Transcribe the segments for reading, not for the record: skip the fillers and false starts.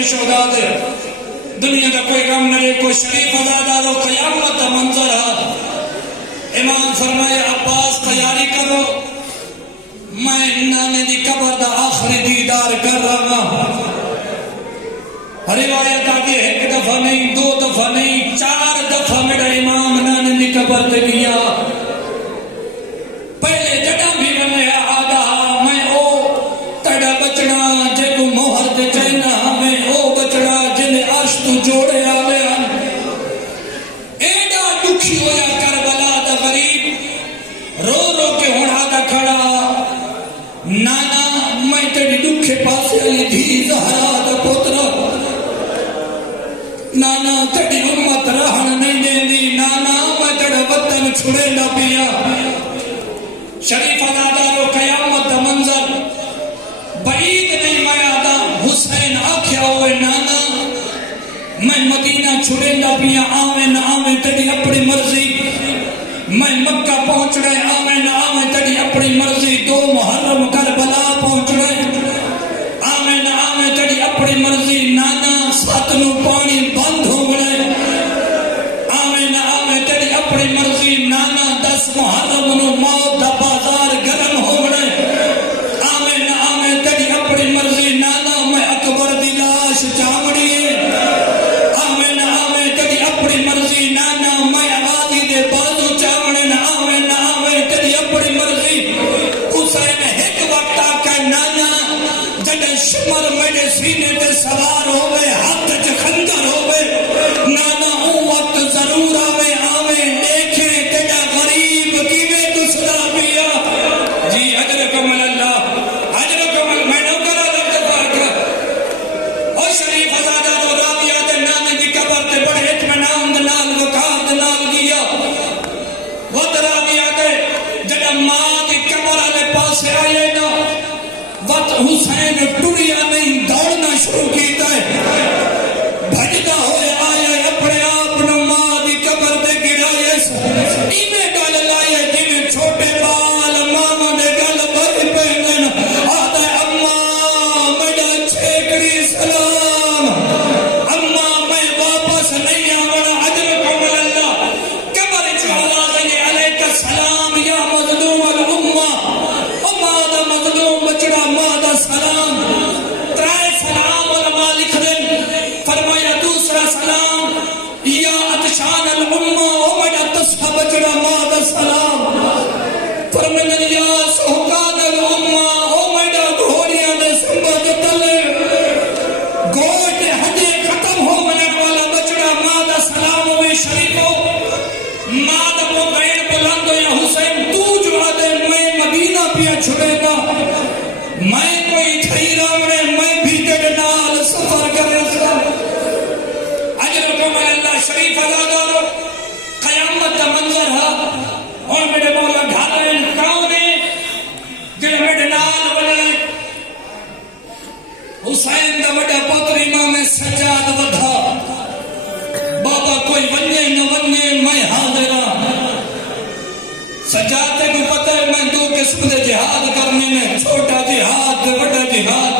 میں شہداء دے دنیا کا کوئی غم نہ رہے کوئی شریف ازادارو قیامت دا منظر ہے امام فرمائے عباس تیاری کرو میں نانے دی قبر دا آخری دیدار کر رہا روایت آگے ایک دفعہ نہیں دو دفعہ نہیں 4 دفعہ میرا امام نانے دی قبر دے گیا پہلے جڑا بھی بنیا آدھا میں او تڑا بچنا جے کو مہر دے چینا میں او بچنا جنہیں عرش تو جوڑے آوے ایڈا دکھی ہویا کربلا دا غریب رو رو کے ہونا دا کھڑا نانا میں تیری دکھے پاسے علی دھی زہرا دا پترہ نانا تیری امت رہن نہیں دیں دی نانا میں تیرا وطن چھڑے نہ پیا شریف ازادارو قیامت دا منظر بعید نہیں میں آدھا حسین آکھیا ہوئے نانا میں مدینہ چھڑے نہ پیا آمین آمین تیری اپنی مرضی میں مکہ پہنچ رہے آمین آمین تیری اپنی مرضی 2 محرم کربلا پہنچ رہے آمین آمین تیری اپنی مرضی نانا 7 نو پانی بند ہو گئے آمین آمین تیری اپنی مرضی نانا 10 محرم نو موت دا بازار گرم ہو گئے آمین آمین تیری اپنی مرضی نانا میں اکبر دی لاش چامڑی آمین آمین تیری اپنی مرضی نانا میں آوازی دے بازو چامڑن آمین آمین تیری اپنی مرضی حسین ایک وقت آکا نانا جڑے شمر میرے سینے تے سوار ہوئے ہاتھ چ خنجر ہوئے نانا او وقت ضرور آوے آوے دیکھے تیرا غریب کیویں دسدا پیا جی اجرکم اللہ اجرکم میں نو کرا لفظ پاک او شریف ازادارو راویہ دے نانے دی قبر تے بڑے اطمینان دے نال وقار دے نال گیا ود راویہ دے جڑا ماں دی قبر والے پاسے آئے نا وقت حسین ٹریا نہیں دوڑنا شروع کیتا ہے بھجدا ہوئے آیا اپنے آپ نو ماں دی قبر دے گرائے ایویں گل لائے جویں چھوٹے بال ماں دے گل بھر پہنن آدھا اماں میرا چھیکڑی سلام اماں میں واپس نہیں آونا اجرکم اللہ قبر چالا علیک السلام یا مظلوم الامہ اماں دا مظلوم بچڑا ماں دا سلام 3 سلام علماء لکھ دیں فرمایا دوسرا سلام یا اتشان الامہ او میرا تصحہ بچڑا ماں دا سلام فرمایا یا سہکان الامہ او میرا گھوڑیاں دے سنبا دے تلے گوشت حدے ختم ہو منٹ والا بچڑا ماں دا سلام ہوئے شریفو ماں دا موقعین بلند یا حسین تو جو آدھے میں مدینہ پیا چھڑے گا میں کوئی تھئی راوڑے میں بھی تیرے نال سفر کرے سا اجرکم اللہ شریف ازادارو قیامت دا منظر ہے اور میرے مولا گھارین کاؤنے جن میرے نال بنے حسین دا بڑا پتر امام سجاد ودھا بابا کوئی ونجے نہ ونجے میں حاضرہ سجادے کو پتہ ہے میں 2 قسم دے جہاد کرنے میں چھوٹا جہاد بڑا جہاد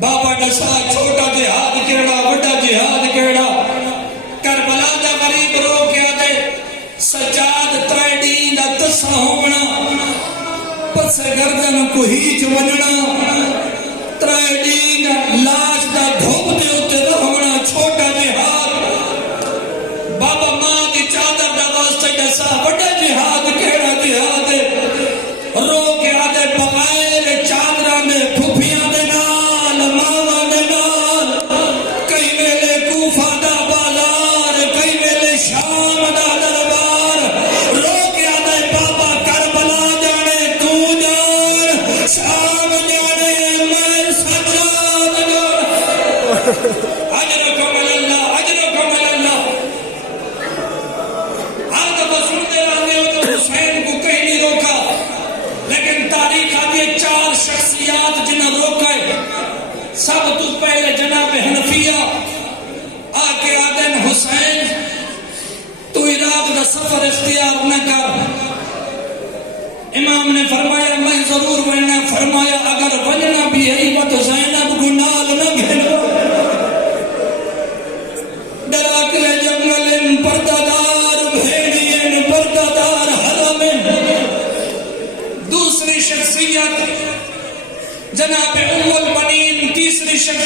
بابا دسا چھوٹا جہاد کیڑا بڑا جہاد کیڑا کربلا دا غریب رو کے آدھے سجاد تریڈی دا تسا ہونا پس گردن کو ہیچ وننا تریڈی دا لاش دا دھوپ دے ہوتے رہونا چھوٹا جہاد بابا ماں دی چادر دا واسطے دسا بڑا جہاد کیڑا جہاد رو کے آدھے بغیر چادرہ میں پھوپیاں دے نال ماں دے نال کئی ویلے کوفہ دا بازار کئی ویلے شام دا دربار رو کے آدھے بابا کربلا جانے تو جان شام جانے میں سجاد جان اجرکم اللہ اجرکم اللہ ہر دفعہ سنتے رہتے ہو تو حسین کو کہیں نہیں روکا لیکن تاریخ آگے 4 شخصیات جنہیں روکا ہے سب تو پہلے جناب حنفیہ آکے آدم حسین تو عراق دا سفر اختیار نہ کر امام نے فرمایا میں ضرور وننا فرمایا اگر وننا بھی ہے تو زینب کو نال نہ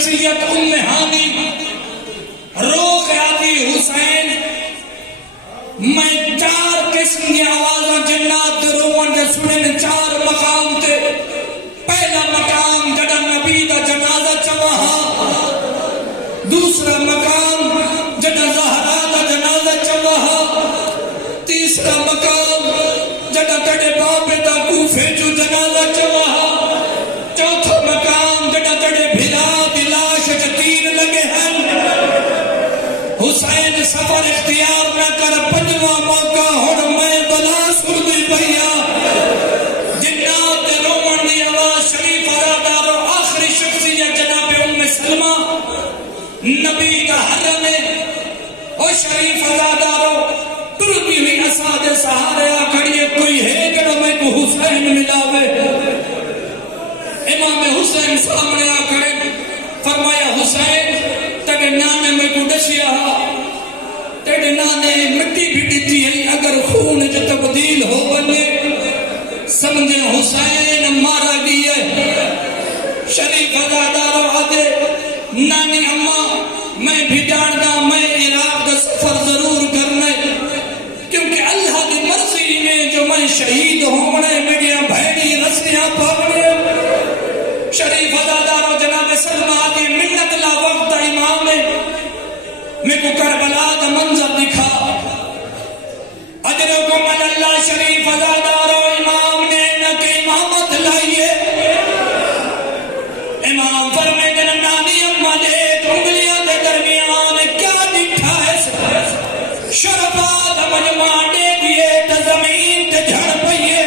شخصیت ام ہانی رو خیاتی حسین میں 4 قسم کی آوازاں جنات روان دے سنن 4 مقام تے پہلا مقام جڑا نبی دا جنازہ چواہا دوسرا مقام جڑا زہرا دا جنازہ چواہا تیسرا مقام جڑا تڑے باپے دا کوفے جو جنازہ چواہا چوتھا مقام جڑا تڑے بھلا دلاش تیر لگے ہیں حسین سفر اختیار نہ کر پنجواں موقع ہن میں بلا سردی پیا جنات رومن دی آواز شریف ارادار و آخری شخصیت جناب ام سلمہ نبی کا حرم ہے او شریف ارادارو ترکی ہوئی اساد سہارے آکھڑیے کوئی ہے کہ میں کو حسین ملاوے امام حسین سامنے آکھڑے فرمایا حسین تیرے نانے میں کو ڈشیا تیرے نانے مٹی بھی ڈٹی ہے اگر خون جو تبدیل ہو بنے سمجھے حسین مارا گیا شریف ازادارو آدھے نانی اماں میں بھی جاندا میں عراق کا سفر ضرور کرنا کیونکہ اللہ کی مرضی میں جو میں شہید ہونے میری بھینی رسیاں پاکنے شریف ازادارو جناب سلمہ آدھی منت لا وقت امام نے میں کو کربلا دا منظر دکھا اجرکم اللہ شریف ازادارو امام نے نہ کہ امامت لائیے امام فرمے کہ نانی اماں نے انگلیاں دے درمیان کیا دکھا ہے شرفات مجمع دے دیے تا زمین تے جھڑ پئیے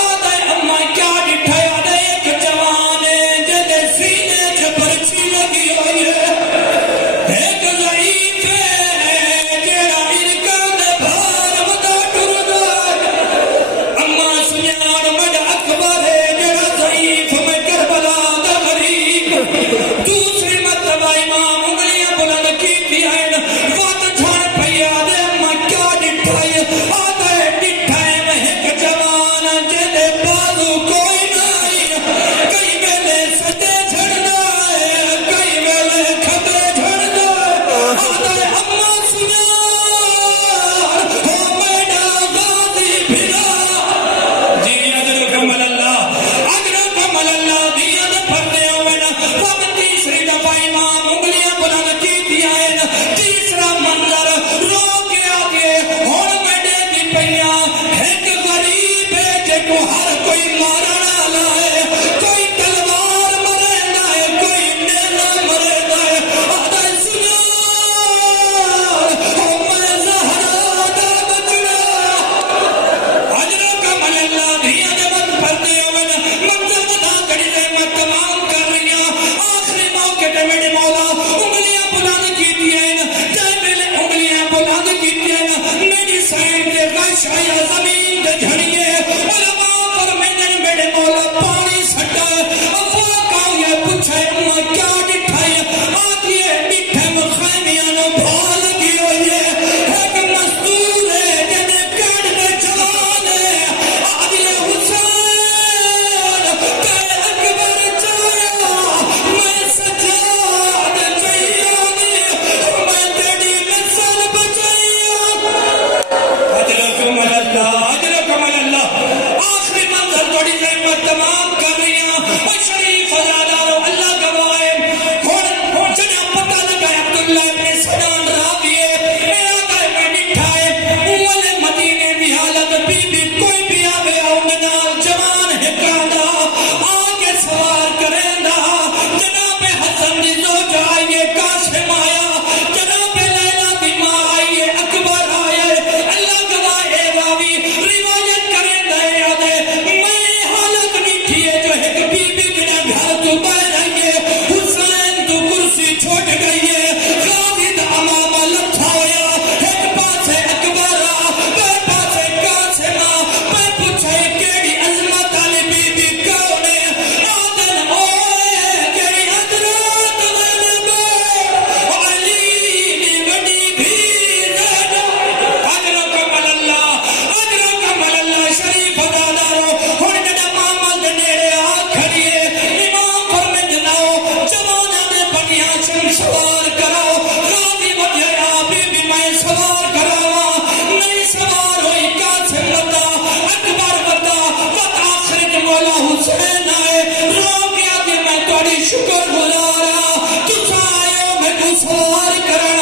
آدھے اماں کیا دکھا ہے ایک جوان جدے سینے چ پرچی لگی ہوئی ہے ایک ضعیف ہے جیڑا ارکاں دے بھار ودا ٹردا اماں سنیار مڈ اکبر ہے جیڑا ضعیف میں کربلا دا غریب دوسری مرتبہ امام انگلیاں بلند کی تھی آئین وقت جھڑ پیا دے اماں کیا ڈٹھائی آدھے ڈٹھائی میں ایک جوان جدے بازو کوئی نائی کئی ویلے سدے جھڑنا ہے کئی ویلے کھبے جھڑنا آدھے اماں سنیار ہو میڈا غازی بھرا جی اجرکم اللہ دیا دے پھردے ہوئے وقت تیسری دفعہ امام انگلیاں بلند کی تھی آئین تیسرا منظر رو کے آگے ہون میڈے دی پہیا ایک غریب ہے جے کو ہر کوئی مارنا لائے کوئی تلوار مرے لائے کوئی نینا مرے لائے آدھے سنیار ہو میں زہرا دا بچنا اجرکم اللہ دیا دے وقت پھردے ہوئے منظر بنا کری دے میں تمام کر رہی ہوں آخری موقع پہ میرے مولا انگلیاں بلند کی دیا جائے میرے انگلیاں بلند کی دیا میری سائن دے غش آیا زمین دے جھڑیے علماء پر میرے مولا پانی سٹا افوا کہوں یہ پوچھے اماں کیا ڈٹھائی آدھی ڈٹھے مخیمیاں نو بھال کی ہوئی ہے ایک مزدور ہے جنہیں کڑ دے جوان ہے آدھی حسین کہ اکبر چایا میں سجاد چاہیانی میں تیری نسل بچایا اجرکم اللہ آخری منظر توڑی نعمت تمام کر رہی ہیں شریف ازادارو اللہ گوائے ہون جنہیں پتہ لگا عبداللہ ابن سنان راویے میرا گئے میں نٹھائے اول مدینے بھی حالت بی بی کوئی بھی آوے آؤنگنال جوان ہے کاندہ آگے سوار کریں دا جناب حسن دی زوج آئیے قاسم آیا جناب لیلہ دی ماں آئیے اکبر آئے اللہ گواہ راوی روایت کریں دے آدھے میں حالت نٹھی ہے جو ایک بی بی جنہ گھر تو باہر آئیے حسین تو کرسی چھوٹ گئی ہے غازی دا امامہ لٹھا ہویا ایک پاسے اکبر بے پاسے قاسم میں پوچھے کیڑی عظمت علی بی بی کون ہے آدھن اوئے کیڑی حضرات میں سوار کرو غازی وجہ بی بی میں سوار کراوا نہیں سوار ہوئی قاسم ودا اکبر ودا وقت آخر کے مولا حسین آئے رو گیا کہ میں تھوڑی شکر گزارا تسا آئے ہو میں کو سوار کرا